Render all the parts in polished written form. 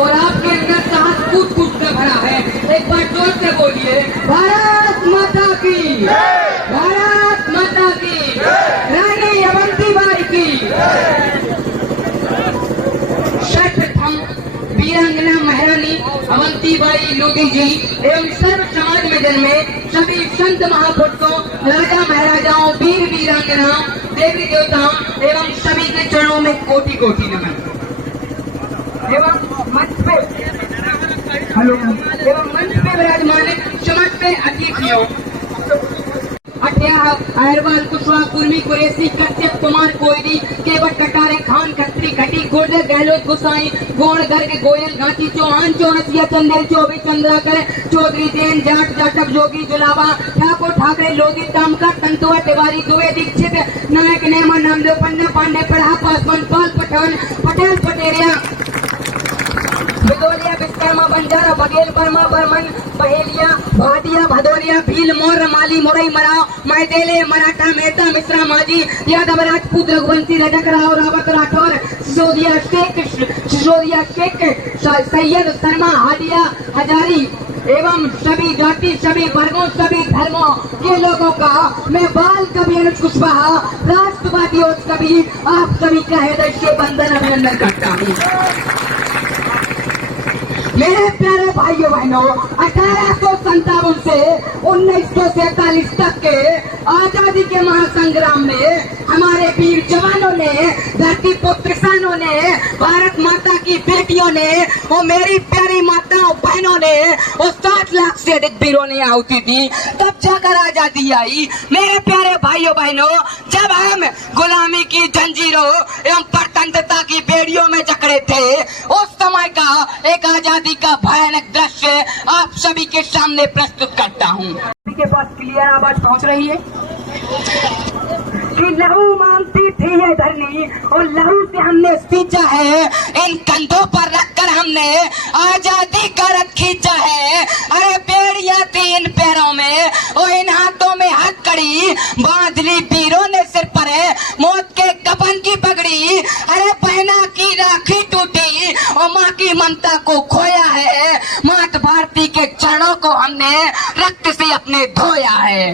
और आपके अंदर साहस कूद कूद कर भरा है। एक बार जोर से बोलिए, भारत माता की, भारत माता की, रानी अवंतीबाई की। सर्वप्रथम वीरांगना महारानी अवंतीबाई लोधी जी एवं सर्व समाज में जन्मे सभी संत महापुरुषों, राजा महाराजाओं, वीर वीरांगनाओं, देवी देवताओं एवं सभी के चरणों में कोटि कोटि नमन। एवं मंच पे विराजमान समस्त अतिथियों, अहरवाल, कुशवाहा, कुर्मी, कुरैशी, कश्यप, कुमार, कोयरी, केवट, कटारे, खान, खत्री, खटी, गुर्जर, गहलोत, गुसाई, गोण, गर्ग, गोयल, घाटी, चौहान, चौरसिया, चंदेल, चौबे, चंद्राकर, चौधरी, जैन, जाट, जाटव, जोगी, जुलावा, ठाकुर, ठाकरे, लोधी, तामकर, तंतुआ, तिवारी, दुबे, दीक्षित, नायक, नेमा, नामदेव, पन्ना, पांडे, पढ़ा, पासवान, पाल, पठान, पटेल, पटेरिया, भदौलिया, विश्वकर्मा, बंजारा, बघेल, वर्मा, बर्मन, बहेलिया, भादिया, भदौलिया, भील, मौर्य, माली, मोरई, मराव, मैतेले, मराठा, मेहता, मिश्रा, माझी, यादव, राजपूत, रघुवंशी, रजक, राव, रावत, राठौर, सिसोदिया, शेख, सैयद, शर्मा, हादिया, हजारी एवं सभी जाति, सभी वर्गों, सभी धर्मों के लोगों का मैं बाल कवि अनुज कुशवाहा, राष्ट्रवादी कवि आप सभी का हृदय से वंदन अभिनंदन करता हूँ। मेरे प्यारे भाइयों बहनों, 1857 से 1947 तक के आजादी के महासंग्राम में हमारे वीर जवानों ने, धरती पुत्र किसानों ने, भारत माता की बेटियों ने और मेरी प्यारी माताओं बहनों ने और 60 लाख से अधिक वीरों ने आहुति दी, तब जाकर आजादी आई। मेरे प्यारे भाइयों बहनों, जब हम गुलामी की जंजीरों एवं परतंत्रता की बेड़ियों में जकड़े थे, उस समय का एक आजादी का भयानक दृश्य आप सभी के सामने प्रस्तुत करता हूँ। के पास क्लियर आवाज पहुँच रही है कि लहू मांगती थी ये धरनी और लहू से हमने सींचा है, इन कंधों पर रखकर हमने आजादी का रथ खींचा है। अरे बेड़ियां थी इन पैरों में और इन हाथों में हथकड़ी, बांध ली वीरों ने सिर पर मौत के कफन की पगड़ी। अरे बहना की राखी टूटी और माँ की ममता को खोया है, मात भारती के चरणों को हमने रक्त से अपने धोया है।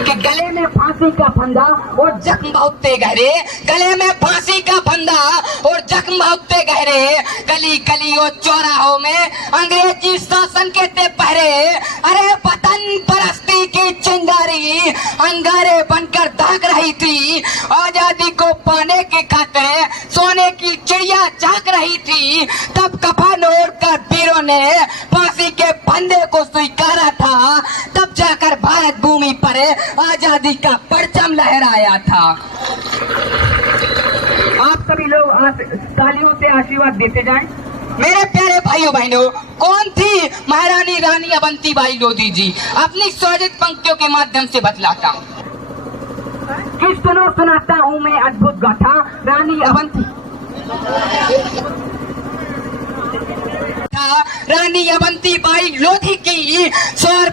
कि गले में फांसी का फंदा और जख्म बहुते गहरे, गले में फांसी का फंदा और जख्म बहुते गहरे, गली गली और चौराहों में अंग्रेजी शासन के ते पहरे। अरे वतन परस्ती की चिंगारी अंगारे बनकर दाग रही थी, आजादी को पाने के खातिर सोने की चिड़िया झांक रही थी। तब कफन ओढ़कर वीरों ने फांसी के फंदे को स्वीकारा था, तब जाकर भारत भूमि पर आजादी का परचम लहराया था। आप सभी लोग तालियों से आशीर्वाद देते जाएं। मेरे प्यारे भाइयों बहनों, कौन थी महारानी रानी अवंतीबाई लोधी जी? अपनी स्वरचित पंक्तियों के माध्यम से बतलाता हूँ कि सुनो सुनाता हूँ मैं अद्भुत गाथा रानी अवंतीबाई लोधी की। शौर्य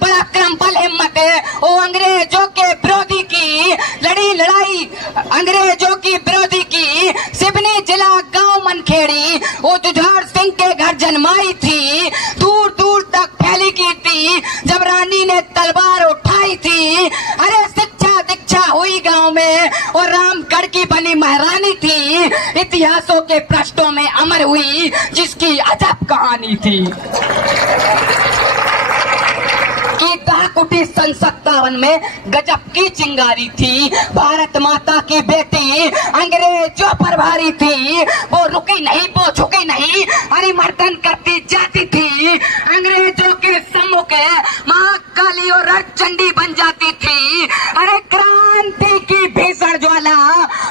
पराक्रम बल हिम्मत ओ अंग्रेजों के विरोधी की लड़ी लड़ाई, अंग्रेजों की विरोधी की। सिवनी जिला गांव मनखेड़ी ओ जुझार सिंह के घर जन्माई थी। दूर दूर तक फैली की थी जब रानी ने तलवार उठाई थी। अरे शिक्षा दीक्षा हुई गांव में और रामगढ़ की बनी महारानी थी। इतिहासों के पृष्ठों में अमर हुई जिसकी अजब कहानी थी। की कुटी सन 57 में गजब की चिंगारी थी। भारत माता की बेटी अंग्रेजों पर भारी थी, वो रुकी नहीं, वो झुकी नहीं, अरे मर्दन करती जाती थी। अंग्रेजों के सम्मुख महाकाली और अर्धचंडी बन जाती थी। अरे क्रांति की भीषण ज्वाला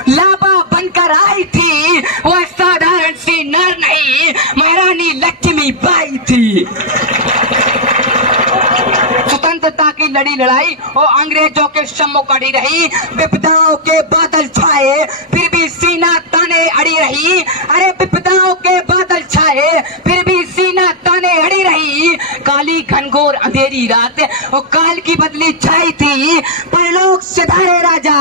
लावा बनकर आई थी, वो साधारण सी नर नहीं, महारानी लक्ष्मीबाई थी। स्वतंत्रता की लड़ी लड़ाई और अंग्रेजों के सम्मुख अड़ी रही। विपदाओं के बादल छाए फिर भी सीना ताने अड़ी रही। अरे विपदाओं के बादल छाए फिर भी सीना बिना ताने अड़ी रही, काली घनघोर अंधेरी रात और काल की बदली छाई थी, परलोक सिधारे राजा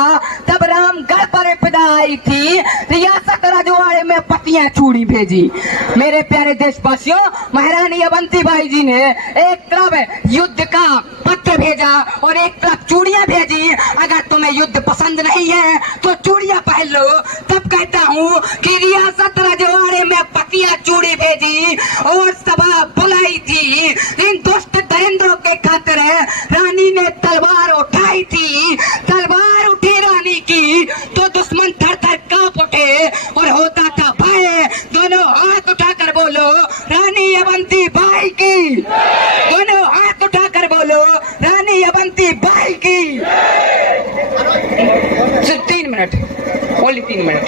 तब राम गढ़ पर विदा आई थी, रियासत रजवाड़े में पतियां चूड़ी भेजी। मेरे प्यारे देशवासियों, महारानी अवंतीबाई जी ने एक तरफ युद्ध का पत्र भेजा और एक तरफ चूड़ियां भेजी। अगर तुम्हें युद्ध पसंद नहीं है तो चूड़ियां पहन लो। तब कहता हूँ कि रियासत रजवाड़े में पतियां चूड़ी भेजी और सभा बुलाई थी। इन दुष्ट दरिंदों के खातिर रानी ने तलवार उठाई थी। तलवार उठी रानी की तो दुश्मन थर थर कांप उठे और होता था भय। दोनों हाथ उठाकर बोलो रानी अवंतीबाई की। दोनों हाथ उठाकर बोलो रानी अवंतीबाई की। सिर्फ 3 मिनट, ओनली 3 मिनट।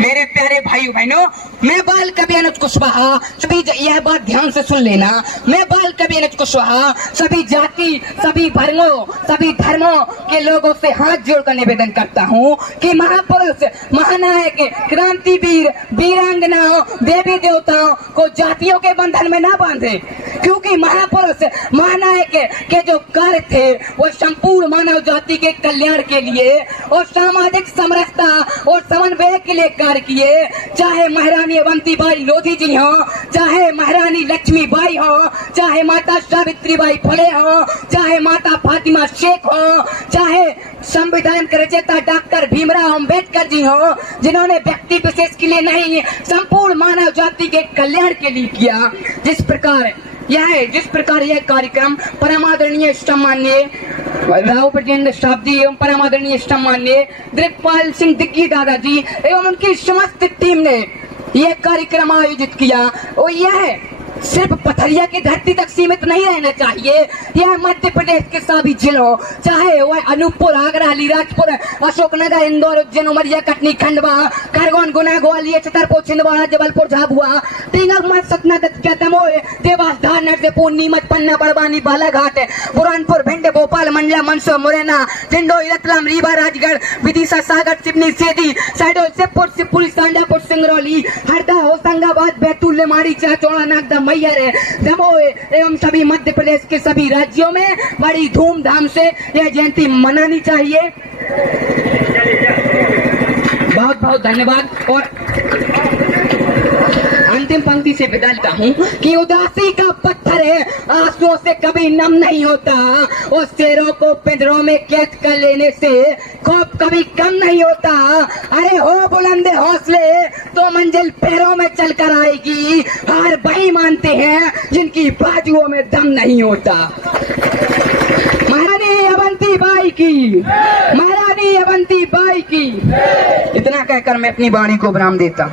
मेरे प्यारे भाइयों बहनों, मैं बाल कवि अनुज कुशवाहा, सभी यह बात ध्यान से सुन लेना, मैं बाल कवि अनुज कुशवाहा सभी जाति, सभी वर्णों, सभी धर्मों के लोगों से हाथ जोड़कर निवेदन करता हूँ कि महापुरुष, महानायक, क्रांतिवीर, वीरांगनाओं, देवी देवताओं को जातियों के बंधन में ना बांधे, क्योंकि महापुरुष, महानायक के जो कार्य थे वो संपूर्ण मानव जाति के कल्याण के लिए और सामाजिक समरसता और समन्वय के लिए कार्य किए। चाहे महारानी अवंतीबाई लोधी जी हो, चाहे महारानी लक्ष्मीबाई हो, चाहे माता सावित्रीबाई फुले हो, चाहे माता फातिमा शेख हो, चाहे संविधान के रचयिता डॉक्टर भीमराव अंबेडकर जी हो, जिन्होंने व्यक्ति विशेष के लिए नहीं संपूर्ण मानव जाति के कल्याण के लिए किया। जिस प्रकार यह कार्यक्रम परमादरणीय सम्माननीय राव ब्रजेंद्र शाब्दी एवं परमादरणीय सम्माननीय दिग्पाल सिंह दिग्गी दादाजी एवं उनकी समस्त टीम ने यह कार्यक्रम आयोजित किया, और यह सिर्फ पथरिया की धरती तक सीमित नहीं रहना चाहिए। यह मध्य प्रदेश के सभी जिलों, चाहे वह अनूपपुर, आगरा, अलीराजपुर, अशोकनगर, इंदौर, उज्जैन, उमरिया, कटनी, खंडवा, खरगोन, गुना, ग्वालियर, छतरपुर, छिंदवाड़ा, जबलपुर, झाबुआ, टीकमगढ़, सतना, दतिया, दमोह, देवास, धार, नरसिंहपुर, नीमच, पन्ना, बड़वानी, बालाघाट, बुरहानपुर, भिंड, भोपाल, मंडला, मंदसौर, मुरैना, डिंडोई, रतलाम, रीवा, राजगढ़, विदिशा, सागर, सिवनी, सीधी, शहडोल, शिवपुर, शिवपुरी, सांडापुर, सिंगरौली, हरदा, होशंगाबाद, बैतूल, निमाड़ी, चाचौड़ा, नागदा, मैयर, दमोह एवं सभी मध्य प्रदेश के सभी राज्यों में बड़ी धूमधाम से यह जयंती मनानी चाहिए। बहुत बहुत धन्यवाद। और अंतिम पंक्ति से विदा लेता हूँ कि उदासी का पत्थर है, आंसुओं से कभी नम नहीं होता, और शेरों को पिंजरों में कैद कर लेने से खौफ कभी कम नहीं होता। अरे हो बुलंदे हौसले तो मंजिल पैरों में चलकर आएगी। हार वही मानते हैं जिनकी बाजुओं में दम नहीं होता। महारानी अवंतीबाई की, महारानी अवंतीबाई की। इतना कहकर मैं अपनी वाणी को विराम देता।